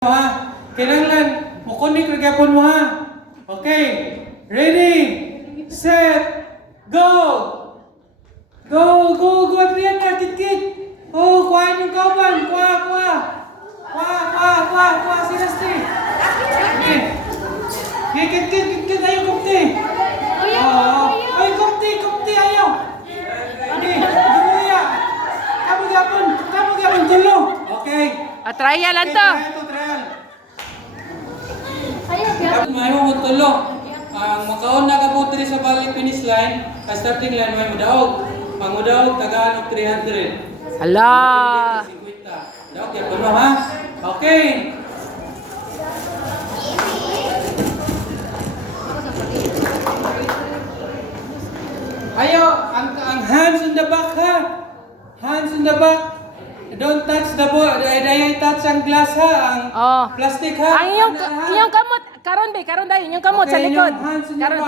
Ha? Kailangan mukunik na gyapon mo ha. Okay. Ready? Set. Go! Go! Go! Go! Adrian na! Kit-kit! Oh! Kuhain yung kauban! Kuha! Kuha! Kuha! Kuha! Kuha! Kuha! Sinasti! Okay. Okay, kit-kit! Kit-kit! Ayaw kumti! Oo! Ay! Kumti! Kumti! Ayaw! Okay. Dumuya! Kamu gyapon! Kamu gyapon! Tulo! Okay. Trial lang to. May mo tulo. Ang makaon na kabut diri sa balik finish line, sa starting line may mudaog. Ang mudaog tagaan og 300. Hala. 50. Daog ya puno ha. Okay. Ayo, ang hands on the back ha. Hands on the back. Don't touch the ball. Dahil touch ang glass ha, ang plastic ha. Ang iyong kamot, karon dahil inyong kamot Okay, sa likod. inyong hands in your Karon.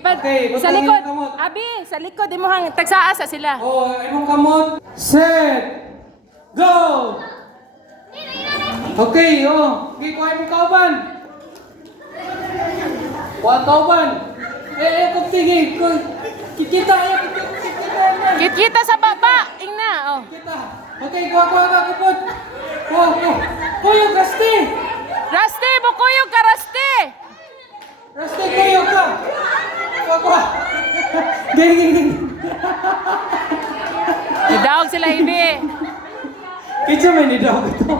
back. Okay, Sa butang likod. inyong kamot. Abi, sa likod imo hang tagsaasa sila. Oh, imong kamot. Set. Go. Okay, oh. Okay, kuha imong kauban. Kuha kauban. Kuptige. Kita. Kita sa baba, ingna. Oh. Kita. Okay, kuha ka kupot. Kuyog, Rusty. Rusty, bukuyog ka, Rusty. Rusty, kuyog ka. Kuha. Gini. Idawag sila, Ibi. Kitsa may nidawag ito.